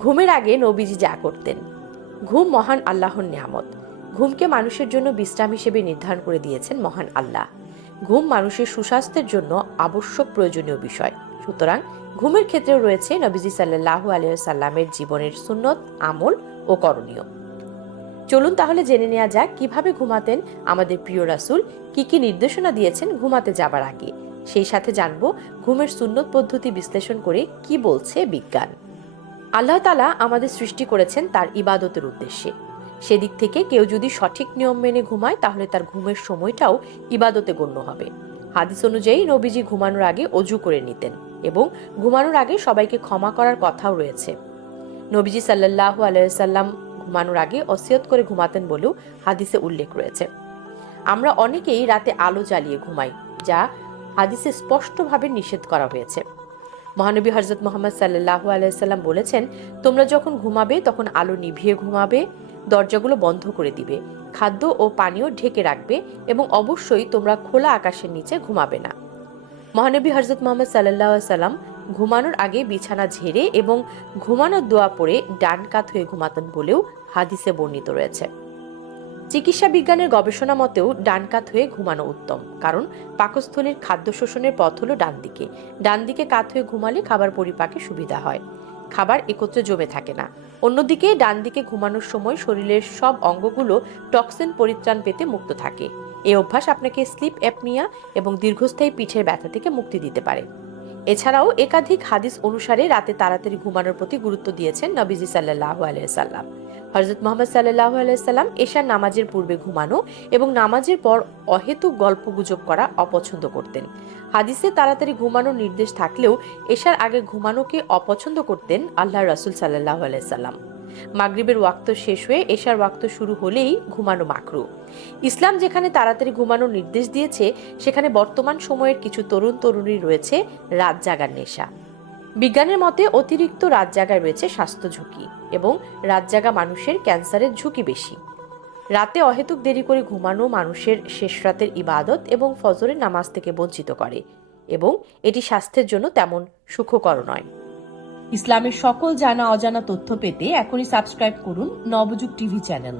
ঘুমের আগে নবীজি যা করতেন। ঘুম মহান আল্লাহর নিয়ামত। ঘুমকে মানুষের জন্য বিশ্রাম হিসেবে নির্ধারণ করে দিয়েছেন মহান আল্লাহ। ঘুম মানুষের সুস্বাস্থ্যের জন্য আবশ্যক প্রয়োজনীয় বিষয়। সুতরাং ঘুমের ক্ষেত্রেও রয়েছে নবীজি সাল্লাল্লাহু আলাইহি সাল্লামের জীবনের সুন্নত, আমল ও করণীয়। চলুন তাহলে জেনে নেওয়া যাক কিভাবে ঘুমাতেন আমাদের প্রিয় রাসূল, কি কি নির্দেশনা দিয়েছেন ঘুমাতে যাবার আগে। সেই সাথে জানবো ঘুমের সুন্নত পদ্ধতি বিশ্লেষণ করে কি বলছে বিজ্ঞান। আল্লাহ তাআলা আমাদের সৃষ্টি করেছেন তার ইবাদতের উদ্দেশ্যে। সেদিক থেকে কেউ যদি সঠিক নিয়ম মেনে ঘুমায় তাহলে তার ঘুমের সময়টাও ইবাদতে গণ্য হবে। হাদিস অনুযায়ী নবীজি ঘুমানোর আগে অজু করে নিতেন এবং ঘুমানোর আগে সবাইকে ক্ষমা করার কথাও রয়েছে। নবীজি সাল্লাল্লাহু আলাইহি সাল্লাম ঘুমানোর আগে ওসিয়ত করে ঘুমাতেন বলেও হাদিসে উল্লেখ রয়েছে। আমরা অনেকেই রাতে আলো জ্বালিয়ে ঘুমাই, যা হাদিসে স্পষ্টভাবে নিষেধ করা হয়েছে। মহানবী হযরত মুহাম্মদ সাল্লাল্লাহু আলাইহি সাল্লাম বলেছেন, তোমরা যখন ঘুমাবে তখন আলো নিভিয়ে ঘুমাবে, দরজাগুলো বন্ধ করে দিবে, খাদ্য ও পানীয় ঢেকে রাখবে এবং অবশ্যই তোমরা খোলা আকাশের নিচে ঘুমাবে না। মহানবী হযরত মুহাম্মদ সাল্লাল্লাহু আলাইহি সাল্লাম ঘুমানোর আগে বিছানা ঝেড়ে এবং ঘুমানোর দোয়া পড়ে ডান কাত হয়ে ঘুমাতেন বলেও হাদিসে বর্ণিত রয়েছে। চিকিৎসা বিজ্ঞানের গবেষণা মতেও ডান কাত হয়ে ঘুমানো উত্তম, কারণ পাকস্থলীর খাদ্য শোষণের পথ হলো ডান দিকে। ডান দিকে কাত হয়ে ঘুমালে খাবার পরিপাকে সুবিধা হয়, খাবার একত্রে জমে থাকে না। অন্যদিকে ডান দিকে ঘুমানোর সময় শরীরের সব অঙ্গগুলো টক্সিন পরিত্রাণ পেতে মুক্ত থাকে। এই অভ্যাস আপনাকে স্লিপ অ্যাপনিয়া এবং দীর্ঘস্থায়ী পিঠের ব্যথা থেকে মুক্তি দিতে পারে। এছাড়াও একাধিক হাদিস অনুসারে রাতে তাড়াতাড়ি ঘুমানোর প্রতি গুরুত্ব দিয়েছেন নবীজি সাল্লাল্লাহু আলাইহি সাল্লাম। হযরত মুহাম্মদ সাল্লাল্লাহু আলাইহি সাল্লাম এশার নামাজের পূর্বে ঘুমানো এবং নামাজের পর অহেতুক গল্পগুজব করা অপছন্দ করতেন। হাদিসে তাড়াতাড়ি ঘুমানোর নির্দেশ থাকলেও এশার আগে ঘুমানোকে অপছন্দ করতেন আল্লাহর রাসূল সাল্লাল্লাহু আলাইহি সাল্লাম। মাগরিবের ওয়াক্ত শেষ হয়ে এশার ওয়াক্ত শুরু হলেই ঘুমানো মাকরুহ। ইসলাম যেখানে তাড়াতাড়ি ঘুমানোর নির্দেশ দিয়েছে, সেখানে বর্তমান সময়ের কিছু তরুণ তরুণী রয়েছে রাত জাগার নেশা। বিজ্ঞানের মতে অতিরিক্ত রাত জাগায় রয়েছে স্বাস্থ্য ঝুঁকি এবং রাত জাগা মানুষের ক্যান্সারের ঝুঁকি বেশি। রাতে অহেতুক দেরি করে ঘুমানো মানুষের শেষ রাতের ইবাদত এবং ফজরের নামাজ থেকে বঞ্চিত করে এবং এটি স্বাস্থ্যের জন্য তেমন সুখকর নয়। ইসলামের সকল জানা অজানা তথ্য পেতে এখনই সাবস্ক্রাইব করুন নবযুগ টিভি চ্যানেল।